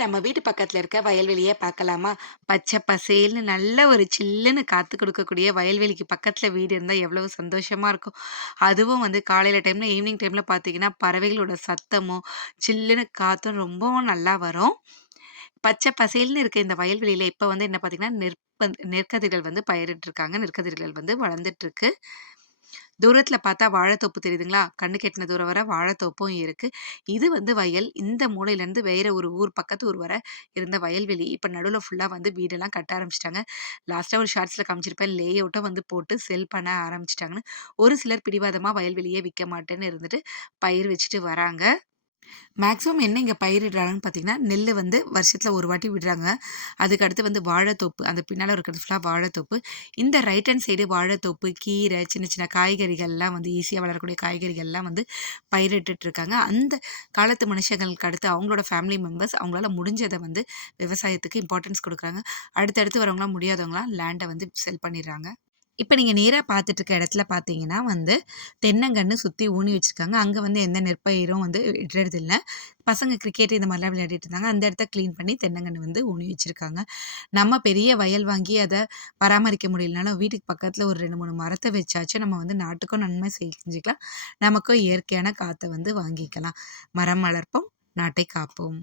நம்ம வீட்டு பக்கத்துல இருக்க வயல்வெளிய பார்க்கலாமா? பச்சை பசேல்னு நல்ல ஒரு சில்லுன்னு காத்து குடுக்கக்கூடிய வயல்வெளிக்கு பக்கத்துல வீடு இருந்தா எவ்வளவு சந்தோஷமா இருக்கும். அதுவும் வந்து காலையில டைம்ல, ஈவினிங் டைம்ல பார்த்தீங்கன்னா, பறவைகளோட சத்தமும், சில்லுன்னு காத்தும் ரொம்பவும் நல்லா வரும். பச்சை பசேல்னு இருக்க இந்த வயல்வெளியில இப்ப வந்து என்ன பார்த்தீங்கன்னா, நெற்கதிர்கள் வந்து பயிரிட்டுருக்காங்க. நெற்கதிர்கள் வந்து வளர்ந்துட்டுருக்கு. தூரத்துல பார்த்தா வாழைத்தோப்பு தெரியுதுங்களா? கண்ணுக்கு எட்டுன தூரம் வர வாழைத்தோப்பும் இருக்கு. இது வந்து வயல். இந்த மூலையிலேருந்து வேற ஒரு ஊர், பக்கத்து ஊர் வர இருந்த வயல்வெளி. இப்ப நடுவுல ஃபுல்லா வந்து வீடெல்லாம் கட்ட ஆரம்பிச்சுட்டாங்க. லாஸ்ட்டா ஒரு ஷார்ட்ஸ்ல காமிச்சிருப்பேன். லே அவுட்ட வந்து போட்டு செல் பண்ண ஆரம்பிச்சுட்டாங்கன்னு. ஒரு சிலர் பிடிவாதமா வயல்வெளியே விக்க மாட்டேன்னு இருந்துட்டு, பயிர் வச்சுட்டு வராங்க. மேக்ஸிமம் என்ன இங்க பயிரிடுறாங்கன்னு பார்த்தீங்கன்னா, நெல்லு வந்து வருஷத்துல ஒரு வாட்டி விடுறாங்க. அதுக்கு அடுத்து வந்து வாழைத்தோப்பு. அந்த பின்னால இருக்கிறது ஃபுல்லா வாழைத்தோப்பு. இந்த ரைட் ஹேண்ட் சைடு வாழைத்தோப்பு, கீரை, சின்ன சின்ன காய்கறிகள்லாம் வந்து ஈஸியா வளரக்கூடிய காய்கறிகள்லாம் வந்து பயிரிட்டுட்டு இருக்காங்க. அந்த காலத்து மனுஷங்களுக்கு அடுத்து அவங்களோட ஃபேமிலி மெம்பர்ஸ் அவங்களால முடிஞ்சத வந்து விவசாயத்துக்கு இம்பார்ட்டன்ஸ் குடுக்குறாங்க. அடுத்தடுத்து வரவங்கலாம் முடியாதவங்கலாம் லேண்ட வந்து செல் பண்ணிடுறாங்க. இப்ப நீங்க நேரா பார்த்துட்டு இருக்க இடத்துல பார்த்தீங்கன்னா வந்து, தென்னங்கன்னு சுத்தி ஊனி வச்சிருக்காங்க. அங்க வந்து எந்த நெற்பயிரும் வந்து இடுறதில்ல. பசங்க கிரிக்கெட் இந்த மாரிலாம் விளையாடிட்டு இருந்தாங்க. அந்த இடத்த கிளீன் பண்ணி தென்னங்கன்னு வந்து ஊனி வச்சிருக்காங்க. நம்ம பெரிய வயல் வாங்கி அத பராமரிக்க முடியலனாலும், வீட்டுக்கு பக்கத்துல ஒரு 2, 3 மரத்த வச்சாச்சும் நம்ம வந்து நாட்டுக்கும் நன்மை செஞ்சுக்கலாம். நமக்கும் இயற்கையான காத்த வந்து வாங்கிக்கலாம். மரம் வளர்ப்போம், நாட்டை காப்போம்.